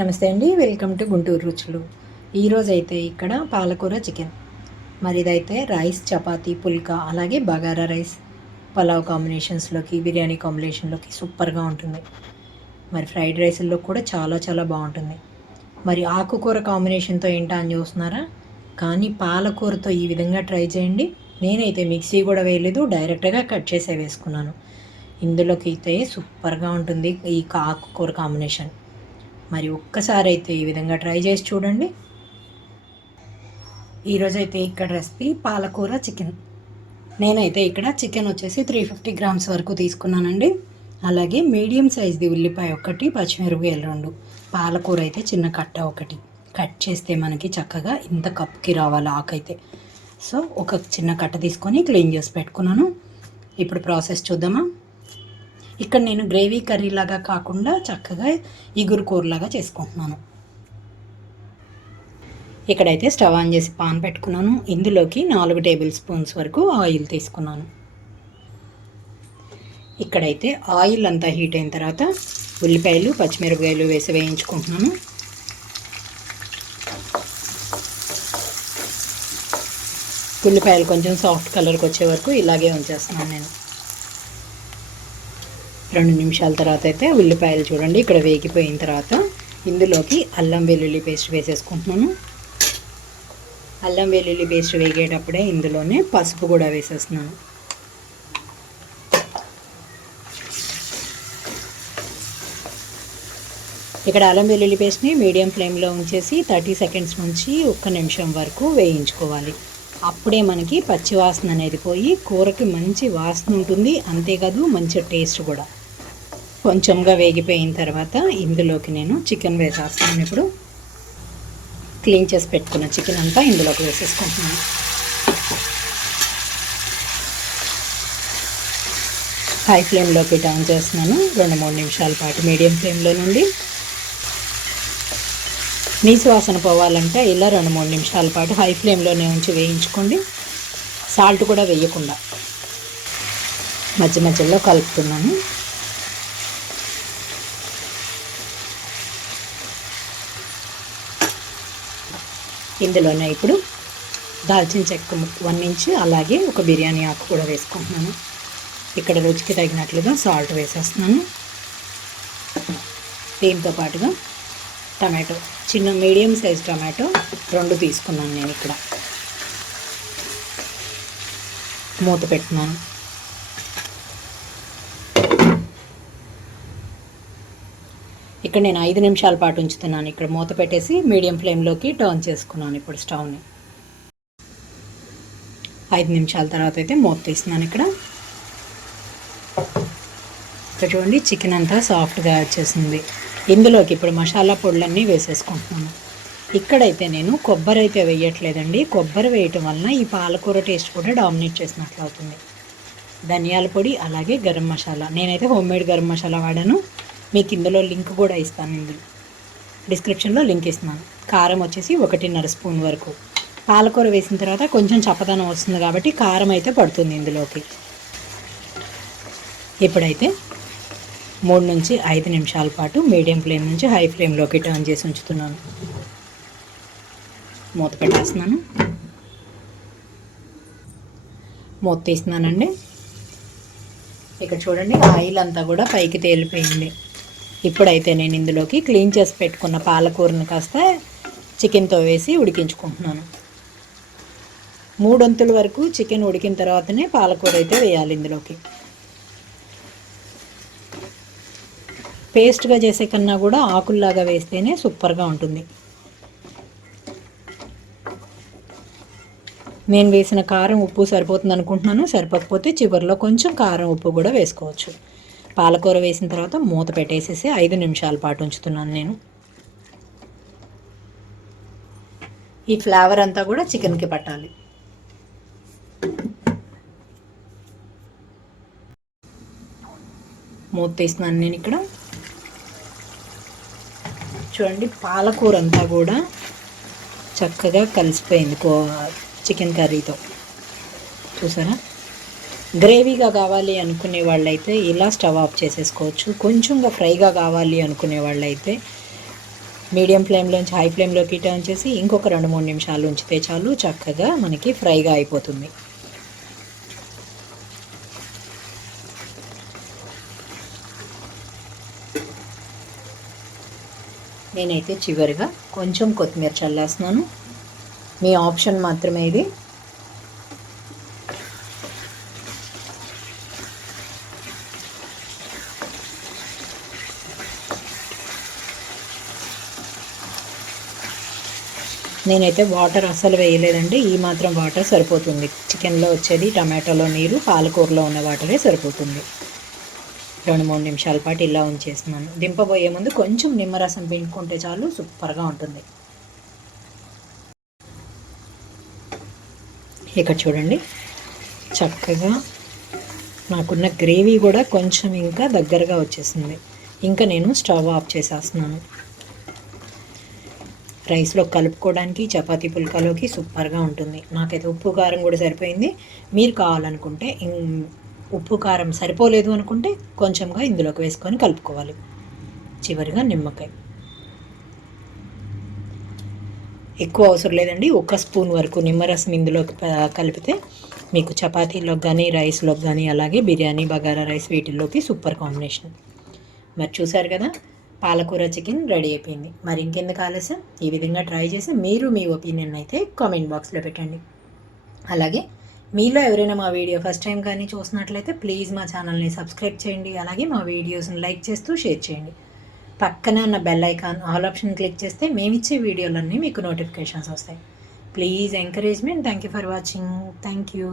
నమస్తే అండి, welcome to Guntur రుచులు. ఈరోజైతే ఇక్కడ పాలకూర చికెన్. మరి ఇదైతే రైస్, చపాతీ, పుల్కా, అలాగే బగారా రైస్, పలావ్ కాంబినేషన్స్లోకి, బిర్యానీ కాంబినేషన్లోకి సూపర్గా ఉంటుంది. మరి ఫ్రైడ్ రైస్లో కూడా చాలా చాలా బాగుంటుంది. మరి ఆకుకూర కాంబినేషన్తో ఏంటా అని చూస్తున్నారా? కానీ పాలకూరతో ఈ విధంగా ట్రై చేయండి. నేనైతే మిక్సీ కూడా వేయలేదు, డైరెక్ట్గా కట్ చేసే వేసుకున్నాను. ఇందులోకి అయితే సూపర్గా ఉంటుంది ఈ ఆకుకూర కాంబినేషన్. మరి ఒక్కసారి అయితే ఈ విధంగా ట్రై చేసి చూడండి. ఈరోజైతే ఇక్కడ రెసిపీ పాలకూర చికెన్. నేనైతే ఇక్కడ చికెన్ వచ్చేసి 350 గ్రామ్స్ వరకు తీసుకున్నానండి. అలాగే మీడియం సైజ్ది ఉల్లిపాయ ఒకటి, పచ్చిమిరపకాయలు 2, పాలకూర అయితే చిన్న కట్ట ఒకటి కట్ చేస్తే మనకి చక్కగా ఇంత కప్కి రావాలి ఆకైతే. సో ఒక చిన్న కట్ట తీసుకొని క్లీన్ చేసి పెట్టుకున్నాను. ఇప్పుడు ప్రాసెస్ చూద్దామా. ఇక్కడ నేను గ్రేవీ కర్రీ లాగా కాకుండా చక్కగా ఇగురు కూరలాగా చేసుకుంటున్నాను. ఇక్కడైతే స్టవ్ ఆన్ చేసి పాన్ పెట్టుకున్నాను. ఇందులోకి 4 టేబుల్ స్పూన్స్ వరకు ఆయిల్ తీసుకున్నాను. ఇక్కడైతే ఆయిల్ అంతా హీట్ అయిన తర్వాత ఉల్లిపాయలు, పచ్చిమిరపకాయలు వేసి వేయించుకుంటున్నాను. ఉల్లిపాయలు కొంచెం సాఫ్ట్ కలర్కి వచ్చే వరకు ఇలాగే ఉంచేస్తున్నాను నేను. 2 నిమిషాల తర్వాత అయితే ఉల్లిపాయలు చూడండి ఇక్కడ వేగిపోయిన తర్వాత ఇందులోకి అల్లం వెల్లుల్లి పేస్ట్ వేసేసుకుంటున్నాను. అల్లం వెల్లుల్లి పేస్ట్ వేగేటప్పుడే ఇందులోనే పసుపు కూడా వేసేస్తున్నాను. ఇక్కడ అల్లం వెల్లుల్లి పేస్ట్ని మీడియం ఫ్లేమ్లో ఉంచేసి 30 సెకండ్స్ నుంచి 1 నిమిషం వరకు వేయించుకోవాలి. అప్పుడే మనకి పచ్చి వాసన అనేది పోయి కూరకి మంచి వాసన ఉంటుంది, అంతేకాదు మంచి టేస్ట్ కూడా. కొంచెంగా వేగిపోయిన తర్వాత ఇందులోకి నేను చికెన్ వేసేస్తాను. ఇప్పుడు క్లీన్ చేసి పెట్టుకున్న చికెన్ అంతా ఇందులోకి వేసేసుకుంటున్నాను. హై ఫ్లేమ్లోకి టర్న్ చేస్తున్నాను. 2-3 నిమిషాల పాటు మీడియం ఫ్లేమ్లో నుండి. నీసు వాసన పోవాలంటే ఇలా 2-3 నిమిషాల పాటు హై ఫ్లేమ్లోనే ఉంచి వేయించుకోండి. సాల్ట్ కూడా వేయకుండా మధ్య మధ్యలో కలుపుతున్నాను. ఇందులోనే ఇప్పుడు దాల్చిన చెక్క 1 ఇంచ్, అలాగే ఒక బిర్యానీ ఆకు కూడా వేసుకుంటున్నాను. ఇక్కడ రుచికి తగినట్లుగా సాల్ట్ వేసేస్తున్నాను. దీంతో పాటుగా టమాటో, చిన్న మీడియం సైజ్ టమాటో 2 తీసుకున్నాను నేను. ఇక్కడ మూత పెట్టున్నాను. ఇక్కడ నేను 5 నిమిషాల పాటు ఉంచుతున్నాను. ఇక్కడ మూత పెట్టేసి మీడియం ఫ్లేమ్లోకి టర్న్ చేసుకున్నాను. ఇప్పుడు స్టవ్ని 5 నిమిషాల తర్వాత అయితే మూత తీస్తున్నాను. ఇక్కడ చూడండి చికెన్ అంతా సాఫ్ట్గా వచ్చేసింది. ఇందులోకి ఇప్పుడు మసాలా పొడులన్నీ వేసేసుకుంటున్నాను. ఇక్కడైతే నేను కొబ్బరి అయితే వేయట్లేదండి. కొబ్బరి వేయటం వలన ఈ పాలకూర టేస్ట్ కూడా డామినేట్ చేసినట్లు అవుతుంది. ధనియాల పొడి, అలాగే గరం మసాలా, నేనైతే హోమ్మేడ్ గరం మసాలా వాడాను. మీకు ఇందులో లింక్ కూడా ఇస్తాను, ఇందులో డిస్క్రిప్షన్లో లింక్ ఇస్తున్నాను. కారం వచ్చేసి 1.5 స్పూన్ వరకు. పాలకూర వేసిన తర్వాత కొంచెం చప్పదనం వస్తుంది కాబట్టి కారం అయితే పడుతుంది ఇందులోకి. ఇప్పుడైతే 3 నుంచి 5 నిమిషాల పాటు మీడియం ఫ్లేమ్ నుంచి హై ఫ్లేమ్లోకి టర్న్ చేసి ఉంచుతున్నాను. మూత పెట్టేస్తున్నాను. మూత తీస్తున్నానండి. ఇక్కడ చూడండి ఆయిల్ అంతా కూడా పైకి తేలిపోయింది. ఇప్పుడైతే నేను ఇందులోకి క్లీన్ చేసి పెట్టుకున్న పాలకూరను కాస్త చికెన్తో వేసి ఉడికించుకుంటున్నాను. 3 వంతుల వరకు చికెన్ ఉడికిన తర్వాతనే పాలకూర అయితే వేయాలి ఇందులోకి. పేస్ట్గా చేసే కన్నా కూడా ఆకుల్లాగా వేస్తేనే సూపర్గా ఉంటుంది. నేను వేసిన కారం, ఉప్పు సరిపోతుంది అనుకుంటున్నాను. సరిపోకపోతే చివరిలో కొంచెం కారం, ఉప్పు కూడా వేసుకోవచ్చు. పాలకూర వేసిన తర్వాత మూత పెట్టేసేసి 5 నిమిషాల పాటు ఉంచుతున్నాను నేను. ఈ ఫ్లేవర్ అంతా కూడా చికెన్కి పట్టాలి. మూత తీస్తున్నాను నేను. ఇక్కడ చూడండి పాలకూర అంతా కూడా చక్కగా కలిసిపోయింది చికెన్ కర్రీతో. చూసారా? గ్రేవీగా కావాలి అనుకునే వాళ్ళైతే ఇలా స్టవ్ ఆఫ్ చేసేసుకోవచ్చు. కొంచెంగా ఫ్రైగా కావాలి అనుకునే వాళ్ళైతే మీడియం ఫ్లేమ్లోంచి హై ఫ్లేమ్లోకి టర్న్ చేసి ఇంకొక 2-3 నిమిషాలు ఉంచితే చాలు, చక్కగా మనకి ఫ్రైగా అయిపోతుంది. నేనైతే చివరిగా కొంచెం కొత్తిమీర చల్లేస్తున్నాను. మీ ఆప్షన్ మాత్రమే ఇది. నేనైతే వాటర్ అస్సలు వేయలేదండి. ఈ మాత్రం వాటర్ సరిపోతుంది. చికెన్లో వచ్చేది టమాటోలో నీరు, పాలకూరలో ఉన్న వాటరే సరిపోతుంది. 2-3 నిమిషాల పాటు ఇలా ఉంచేస్తున్నాను. దింపబోయే ముందు కొంచెం నిమ్మరసం పిండుకుంటే చాలు, సూపర్గా ఉంటుంది. ఇక్కడ చూడండి, చక్కగా నాకున్న గ్రేవీ కూడా కొంచెం ఇంకా దగ్గరగా వచ్చేసింది. ఇంకా నేను స్టవ్ ఆఫ్ చేసేస్తున్నాను. రైస్లో కలుపుకోవడానికి, చపాతీ పుల్కాలోకి సూపర్గా ఉంటుంది. నాకైతే ఉప్పు కారం కూడా సరిపోయింది. మీరు కావాలనుకుంటే ఉప్పు కారం సరిపోలేదు అనుకుంటే కొంచెంగా ఇందులోకి వేసుకొని కలుపుకోవాలి. చివరిగా నిమ్మకాయ. ఎక్కువ అవసరం లేదండి, 1 స్పూన్ వరకు నిమ్మరసం ఇందులోకి కలిపితే మీకు చపాతీలోకి కానీ, రైస్లోకి కానీ, అలాగే బిర్యానీ, బగారా రైస్ వీటిల్లోకి సూపర్ కాంబినేషన్. మరి చూసారు కదా, పాలకూర చికెన్ రెడీ అయిపోయింది. మరి ఇంకెందుకు ఆలస్యం, ఈ విధంగా ట్రై చేసి మీరు మీ ఒపీనియన్ అయితే కామెంట్ బాక్స్లో పెట్టండి. అలాగే మీలో ఎవరైనా మా వీడియో ఫస్ట్ టైం కానీ చూసినట్లయితే ప్లీజ్ మా ఛానల్ని సబ్స్క్రైబ్ చేయండి. అలాగే మా వీడియోస్ని లైక్ చేస్తూ షేర్ చేయండి. పక్కనే ఉన్న bell icon all option click చేస్తే మేమిచ్చే వీడియోలన్నీ మీకు నోటిఫికేషన్స్ వస్తాయి. Please encouragement. Thank you for watching. Thank you.